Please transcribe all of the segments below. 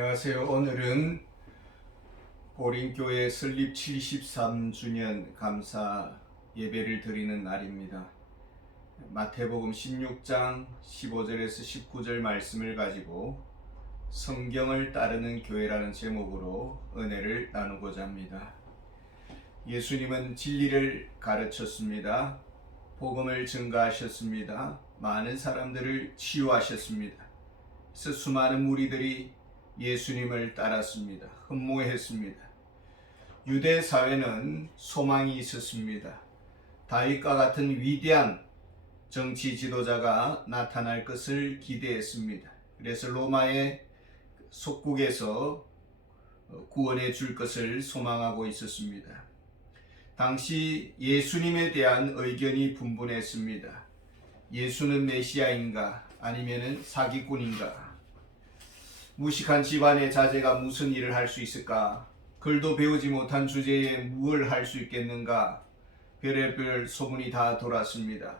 안녕하세요. 오늘은 보린교회 설립 73주년 감사 예배를 드리는 날입니다. 마태복음 16장 15절에서 19절 말씀을 가지고 성경을 따르는 교회라는 제목으로 은혜를 나누고자 합니다. 예수님은 진리를 가르쳤습니다. 복음을 증거하셨습니다. 많은 사람들을 치유하셨습니다. 그래서 수많은 무리들이 예수님을 따랐습니다. 흠모했습니다. 유대 사회는 소망이 있었습니다. 다윗과 같은 위대한 정치 지도자가 나타날 것을 기대했습니다. 그래서 로마의 속국에서 구원해 줄 것을 소망하고 있었습니다. 당시 예수님에 대한 의견이 분분했습니다. 예수는 메시아인가 아니면 사기꾼인가? 무식한 집안의 자제가 무슨 일을 할 수 있을까? 글도 배우지 못한 주제에 무엇을 할 수 있겠는가? 별의별 소문이 다 돌았습니다.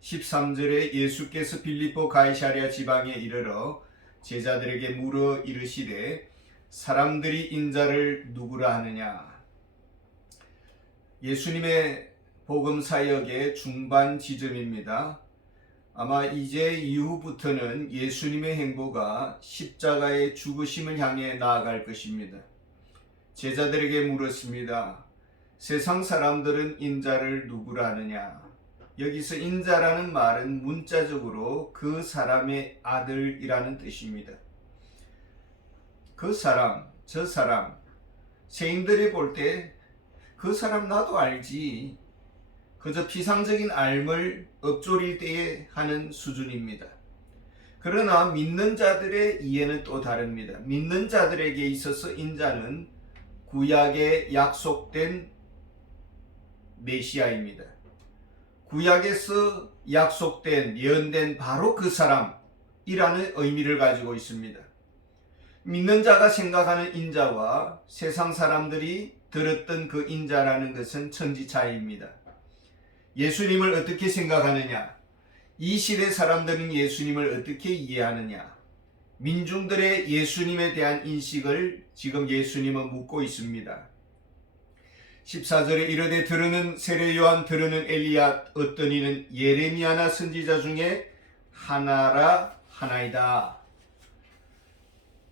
13절에 예수께서 빌립보 가이사랴 지방에 이르러 제자들에게 물어 이르시되 사람들이 인자를 누구라 하느냐? 예수님의 복음 사역의 중반 지점입니다. 아마 이제 이후부터는 예수님의 행보가 십자가의 죽으심을 향해 나아갈 것입니다. 제자들에게 물었습니다. 세상 사람들은 인자를 누구라 하느냐? 여기서 인자라는 말은 문자적으로 그 사람의 아들이라는 뜻입니다. 그 사람, 저 사람, 세인들이 볼 때 그 사람 나도 알지. 그저 피상적인 알을 읊조릴 때에 하는 수준입니다. 그러나 믿는 자들의 이해는 또 다릅니다. 믿는 자들에게 있어서 인자는 구약에 약속된 메시아입니다. 구약에서 약속된 예언된 바로 그 사람이라는 의미를 가지고 있습니다. 믿는 자가 생각하는 인자와 세상 사람들이 들었던 그 인자라는 것은 천지 차이입니다. 예수님을 어떻게 생각하느냐? 이 시대 사람들은 예수님을 어떻게 이해하느냐? 민중들의 예수님에 대한 인식을 지금 예수님은 묻고 있습니다. 14절에 이르되 들으는 세례 요한 들으는 엘리야 어떤 이는 예레미야나 선지자 중에 하나라 하나이다.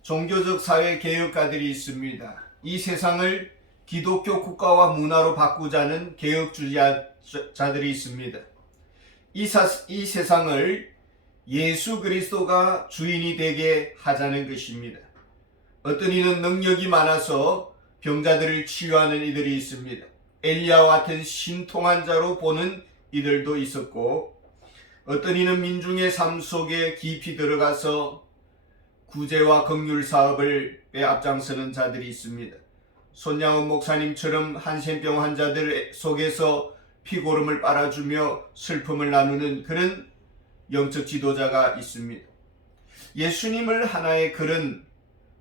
종교적 사회 개혁가들이 있습니다. 이 세상을 기독교 국가와 문화로 바꾸자는 개혁주의자들이 있습니다. 이 세상을 예수 그리스도가 주인이 되게 하자는 것입니다. 어떤 이는 능력이 많아서 병자들을 치유하는 이들이 있습니다. 엘리야와 같은 신통한 자로 보는 이들도 있었고, 어떤 이는 민중의 삶 속에 깊이 들어가서 구제와 긍휼 사업을 앞장서는 자들이 있습니다. 손양원 목사님처럼 한센병 환자들 속에서 피고름을 빨아주며 슬픔을 나누는 그런 영적 지도자가 있습니다. 예수님을 하나의 그런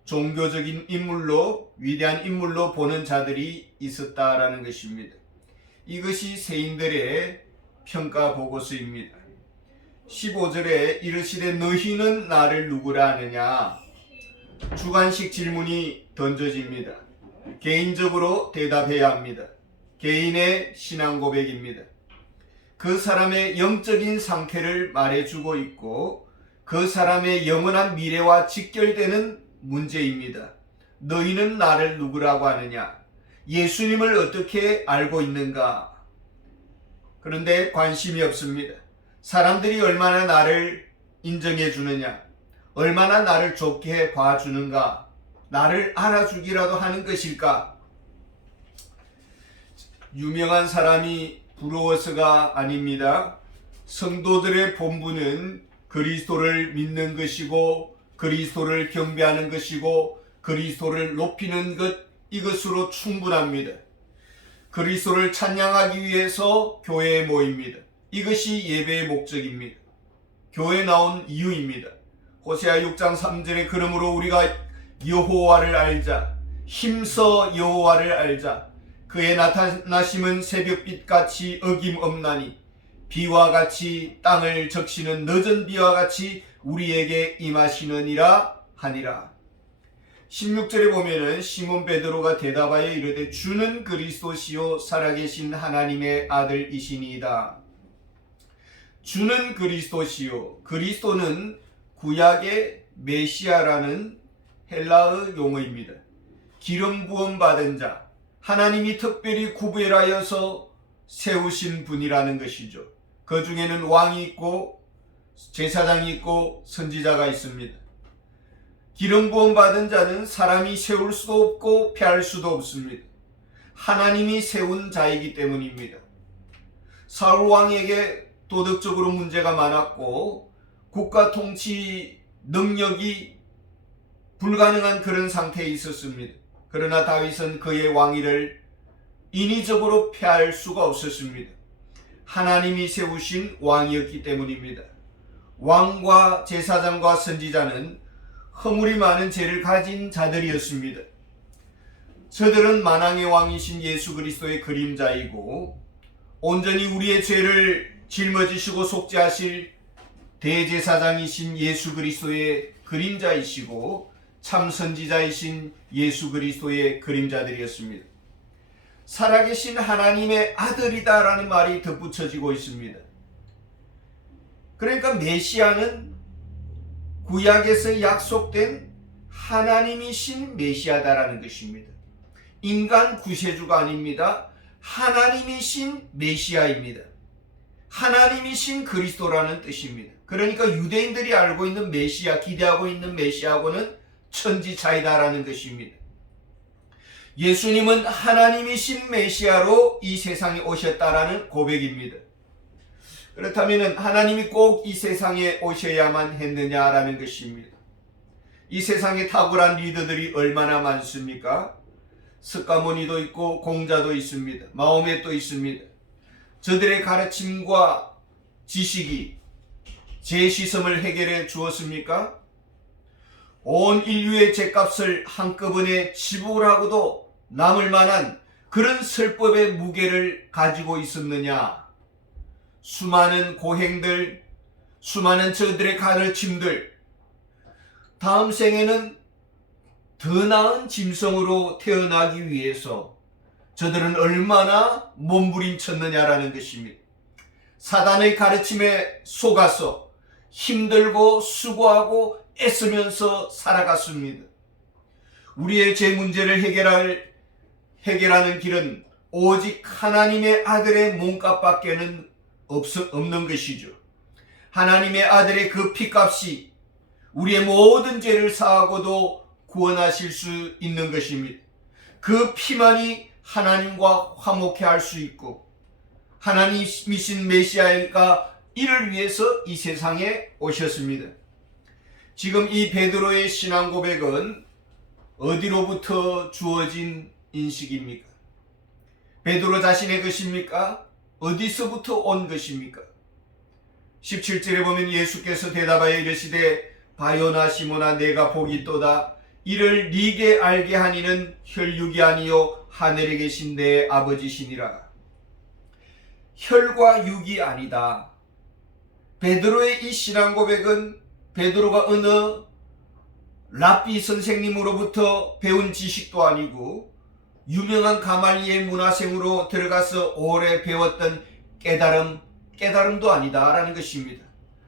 종교적인 인물로, 위대한 인물로 보는 자들이 있었다라는 것입니다. 이것이 세인들의 평가 보고서입니다. 15절에 이르시되 너희는 나를 누구라 하느냐? 주관식 질문이 던져집니다. 개인적으로 대답해야 합니다. 개인의 신앙 고백입니다. 그 사람의 영적인 상태를 말해주고 있고 그 사람의 영원한 미래와 직결되는 문제입니다. 너희는 나를 누구라고 하느냐? 예수님을 어떻게 알고 있는가? 그런데 관심이 없습니다. 사람들이 얼마나 나를 인정해 주느냐? 얼마나 나를 좋게 봐주는가? 나를 알아주기라도 하는 것일까? 유명한 사람이 부러워서가 아닙니다. 성도들의 본분은 그리스도를 믿는 것이고 그리스도를 경배하는 것이고 그리스도를 높이는 것, 이것으로 충분합니다. 그리스도를 찬양하기 위해서 교회에 모입니다. 이것이 예배의 목적입니다. 교회에 나온 이유입니다. 호세아 6장 3절에 그러므로 우리가 여호와를 알자, 힘써 여호와를 알자. 그의 나타나심은 새벽빛같이 어김없나니 비와 같이 땅을 적시는 늦은 비와 같이 우리에게 임하시느니라 하니라. 16절에 보면은 시몬 베드로가 대답하여 이르되 주는 그리스도시요 살아계신 하나님의 아들이시니이다. 주는 그리스도시요. 그리스도는 구약의 메시아라는 헬라어 용어입니다. 기름 부음 받은 자, 하나님이 특별히 구별하여서 세우신 분이라는 것이죠. 그 중에는 왕이 있고 제사장이 있고 선지자가 있습니다. 기름 부음 받은 자는 사람이 세울 수도 없고 폐할 수도 없습니다. 하나님이 세운 자이기 때문입니다. 사울 왕에게 도덕적으로 문제가 많았고 국가 통치 능력이 불가능한 그런 상태에 있었습니다. 그러나 다윗은 그의 왕위를 인위적으로 폐할 수가 없었습니다. 하나님이 세우신 왕이었기 때문입니다. 왕과 제사장과 선지자는 허물이 많은 죄를 가진 자들이었습니다. 저들은 만왕의 왕이신 예수 그리스도의 그림자이고 온전히 우리의 죄를 짊어지시고 속죄하실 대제사장이신 예수 그리스도의 그림자이시고 참 선지자이신 예수 그리스도의 그림자들이었습니다. 살아계신 하나님의 아들이다라는 말이 덧붙여지고 있습니다. 그러니까 메시아는 구약에서 약속된 하나님이신 메시아다라는 것입니다. 인간 구세주가 아닙니다. 하나님이신 메시아입니다. 하나님이신 그리스도라는 뜻입니다. 그러니까 유대인들이 알고 있는 메시아, 기대하고 있는 메시아하고는 천지 차이다라는 것입니다. 예수님은 하나님이신 메시아로 이 세상에 오셨다라는 고백입니다. 그렇다면 하나님이 꼭 이 세상에 오셔야만 했느냐라는 것입니다. 이 세상에 탁월한 리더들이 얼마나 많습니까? 스가모니도 있고 공자도 있습니다. 마호메도 있습니다. 저들의 가르침과 지식이 죄시섬을 해결해 주었습니까? 온 인류의 죄값을 한꺼번에 지불하고도 남을 만한 그런 설법의 무게를 가지고 있었느냐? 수많은 고행들, 수많은 저들의 가르침들, 다음 생에는 더 나은 짐승으로 태어나기 위해서 저들은 얼마나 몸부림쳤느냐라는 것입니다. 사단의 가르침에 속아서 힘들고 수고하고 애쓰면서 살아갔습니다. 우리의 죄 문제를 해결하는 길은 오직 하나님의 아들의 몸값밖에는 없는 것이죠. 하나님의 아들의 그 피값이 우리의 모든 죄를 사하고도 구원하실 수 있는 것입니다. 그 피만이 하나님과 화목해 할 수 있고 하나님이신 메시아가 이를 위해서 이 세상에 오셨습니다. 지금 이 베드로의 신앙 고백은 어디로부터 주어진 인식입니까? 베드로 자신의 것입니까? 어디서부터 온 것입니까? 17절에 보면 예수께서 대답하여 이르시되 바요나 시모나 내가 복이 있도다. 이를 네게 알게 하니는 혈육이 아니요 하늘에 계신 내 아버지시니라. 혈과 육이 아니다. 베드로의 이 신앙 고백은 베드로가 어느 랍비 선생님으로부터 배운 지식도 아니고 유명한 가말리엘 문화생으로 들어가서 오래 배웠던 깨달음도 아니다라는 것입니다.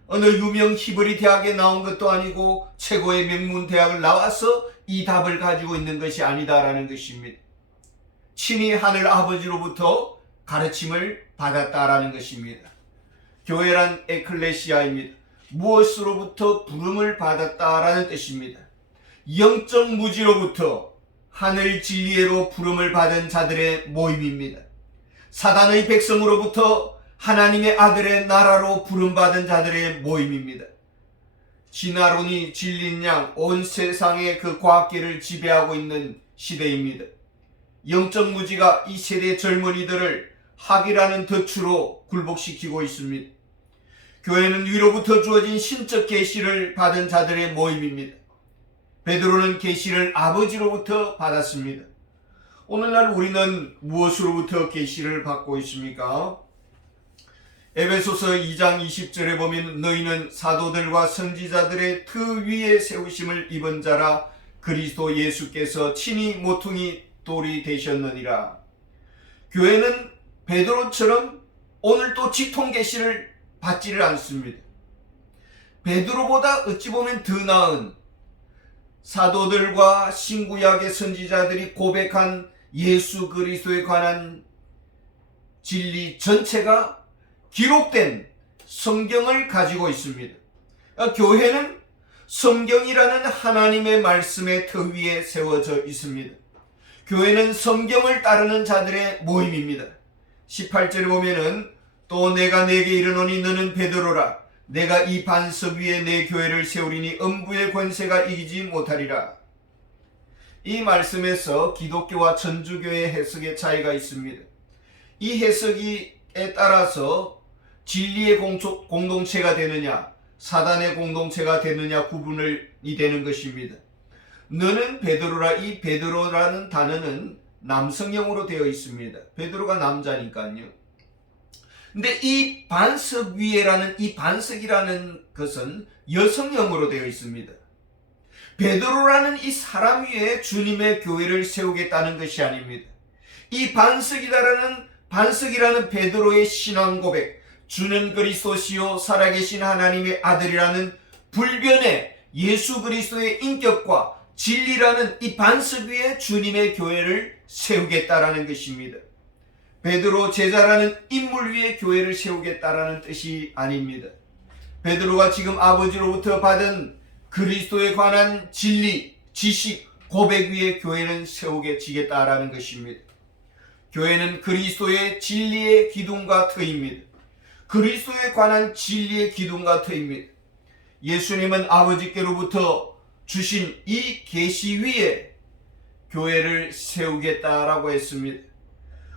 어느 유명 히브리 대학에 나온 것도 아니고 최고의 명문 대학을 나와서 이 답을 가지고 있는 것이 아니다라는 것입니다. 친히 하늘 아버지로부터 가르침을 받았다라는 것입니다. 교회란 에클레시아입니다. 무엇으로부터 부름을 받았다라는 뜻입니다. 영적 무지로부터 하늘 진리로 부름을 받은 자들의 모임입니다. 사단의 백성으로부터 하나님의 아들의 나라로 부름받은 자들의 모임입니다. 진화론이 진린 양 온 세상의 그 과학계를 지배하고 있는 시대입니다. 영적 무지가 이 세대 젊은이들을 학이라는 덫으로 굴복시키고 있습니다. 교회는 위로부터 주어진 신적 계시를 받은 자들의 모임입니다. 베드로는 계시를 아버지로부터 받았습니다. 오늘날 우리는 무엇으로부터 계시를 받고 있습니까? 에베소서 2장 20절에 보면 너희는 사도들과 선지자들의 그 위에 세우심을 입은 자라 그리스도 예수께서 친히 모퉁이 돌이 되셨느니라. 교회는 베드로처럼 오늘도 직통 계시를 받지를 않습니다. 베드로보다 어찌 보면 더 나은 사도들과 신구약의 선지자들이 고백한 예수 그리스도에 관한 진리 전체가 기록된 성경을 가지고 있습니다. 교회는 성경이라는 하나님의 말씀의 터 위에 세워져 있습니다. 교회는 성경을 따르는 자들의 모임입니다. 18절에 보면은 또 내가 네게 이르노니 너는 베드로라. 내가 이 반석 위에 내 교회를 세우리니 음부의 권세가 이기지 못하리라. 이 말씀에서 기독교와 천주교의 해석의 차이가 있습니다. 이 해석에 따라서 진리의 공동체가 되느냐 사단의 공동체가 되느냐 구분이 되는 것입니다. 너는 베드로라. 이 베드로라는 단어는 남성형으로 되어 있습니다. 베드로가 남자니까요. 근데 이 반석 위에라는 이 반석이라는 것은 여성형으로 되어 있습니다. 베드로라는 이 사람 위에 주님의 교회를 세우겠다는 것이 아닙니다. 이 반석이라는 베드로의 신앙 고백, 주는 그리스도시요 살아계신 하나님의 아들이라는 불변의 예수 그리스도의 인격과 진리라는 이 반석 위에 주님의 교회를 세우겠다라는 것입니다. 베드로 제자라는 인물 위에 교회를 세우겠다라는 뜻이 아닙니다. 베드로가 지금 아버지로부터 받은 그리스도에 관한 진리, 지식, 고백 위에 교회는 세우겠지겠다라는 것입니다. 교회는 그리스도의 진리의 기둥과 터입니다. 그리스도에 관한 진리의 기둥과 터입니다. 예수님은 아버지께로부터 주신 이 계시 위에 교회를 세우겠다라고 했습니다.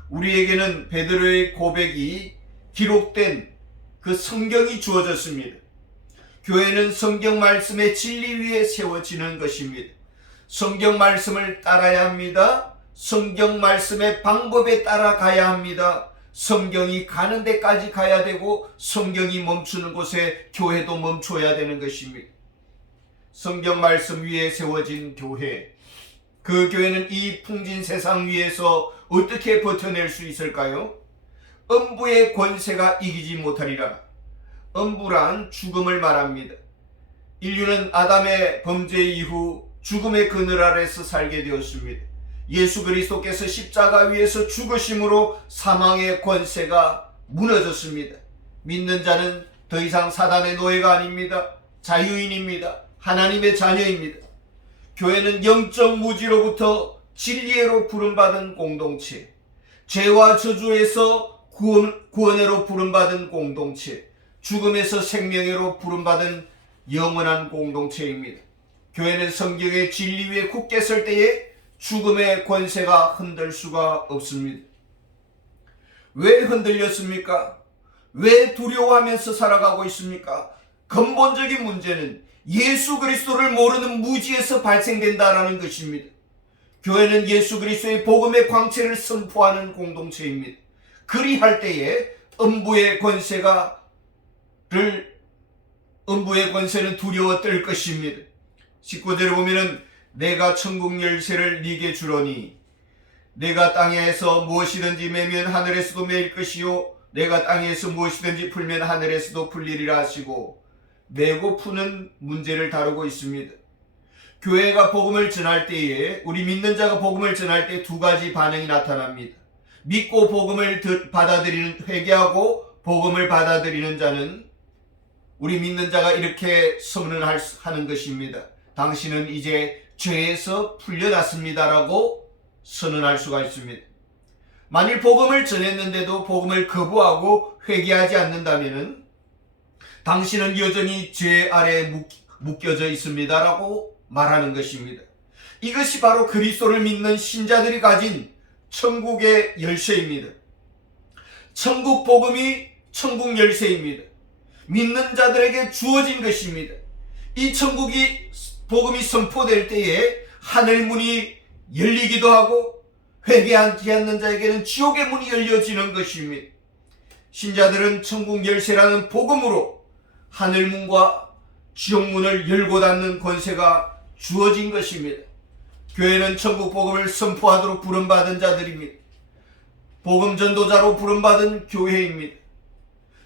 우리에게는 베드로의 고백이 기록된 그 성경이 주어졌습니다. 교회는 성경 말씀의 진리 위에 세워지는 것입니다. 성경 말씀을 따라야 합니다. 성경 말씀의 방법에 따라가야 합니다. 성경이 가는 데까지 가야 되고 성경이 멈추는 곳에 교회도 멈춰야 되는 것입니다. 성경 말씀 위에 세워진 교회, 그 교회는 이 풍진 세상 위에서 어떻게 버텨낼 수 있을까요? 음부의 권세가 이기지 못하리라. 음부란 죽음을 말합니다. 인류는 아담의 범죄 이후 죽음의 그늘 아래서 살게 되었습니다. 예수 그리스도께서 십자가 위에서 죽으심으로 사망의 권세가 무너졌습니다. 믿는 자는 더 이상 사단의 노예가 아닙니다. 자유인입니다. 하나님의 자녀입니다. 교회는 영적 무지로부터 진리로 부름받은 공동체, 죄와 저주에서 구원으로 부름받은 공동체, 죽음에서 생명으로 부름받은 영원한 공동체입니다. 교회는 성경의 진리 위에 굳게 설 때에 죽음의 권세가 흔들 수가 없습니다. 왜 흔들렸습니까? 왜 두려워하면서 살아가고 있습니까? 근본적인 문제는 예수 그리스도를 모르는 무지에서 발생된다라는 것입니다. 교회는 예수 그리스도의 복음의 광채를 선포하는 공동체입니다. 그리할 때에 음부의 권세는 두려워 떨 것입니다. 19절에 보면은 내가 천국 열쇠를 네게 주러니 내가 땅에서 무엇이든지 매면 하늘에서도 매일 것이요 내가 땅에서 무엇이든지 풀면 하늘에서도 풀리리라 하시고 매고 푸는 문제를 다루고 있습니다. 교회가 복음을 전할 때에 우리 믿는 자가 복음을 전할 때 두 가지 반응이 나타납니다. 믿고 복음을 받아들이는 회개하고 복음을 받아들이는 자는 우리 믿는 자가 이렇게 선언하는 것입니다. 당신은 이제 죄에서 풀려났습니다라고 선언할 수가 있습니다. 만일 복음을 전했는데도 복음을 거부하고 회개하지 않는다면 당신은 여전히 죄 아래에 묶여져 있습니다라고 말하는 것입니다. 이것이 바로 그리스도를 믿는 신자들이 가진 천국의 열쇠입니다. 천국 복음이 천국 열쇠입니다. 믿는 자들에게 주어진 것입니다. 이 복음이 선포될 때에 하늘 문이 열리기도 하고 회개하지 않는 자에게는 지옥의 문이 열려지는 것입니다. 신자들은 천국 열쇠라는 복음으로 하늘 문과 지옥 문을 열고 닫는 권세가 주어진 것입니다. 교회는 천국 복음을 선포하도록 부름받은 자들입니다. 복음 전도자로 부름받은 교회입니다.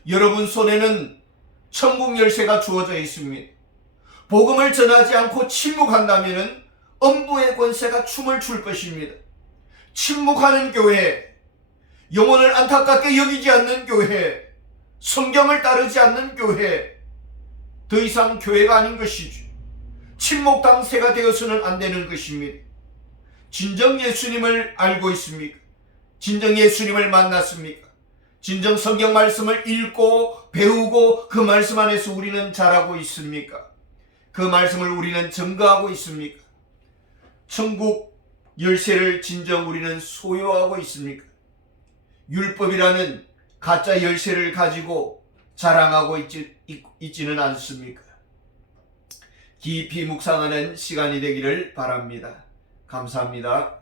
여러분 손에는 천국 열쇠가 주어져 있습니다. 복음을 전하지 않고 침묵한다면 음부의 권세가 춤을 출 것입니다. 침묵하는 교회, 영혼을 안타깝게 여기지 않는 교회, 성경을 따르지 않는 교회, 더 이상 교회가 아닌 것이죠. 침묵당세가 되어서는 안 되는 것입니다. 진정 예수님을 알고 있습니까? 진정 예수님을 만났습니까? 진정 성경 말씀을 읽고 배우고 그 말씀 안에서 우리는 자라고 있습니까? 그 말씀을 우리는 증거하고 있습니까? 천국 열쇠를 진정 우리는 소유하고 있습니까? 율법이라는 가짜 열쇠를 가지고 자랑하고 있지는 않습니까? 깊이 묵상하는 시간이 되기를 바랍니다. 감사합니다.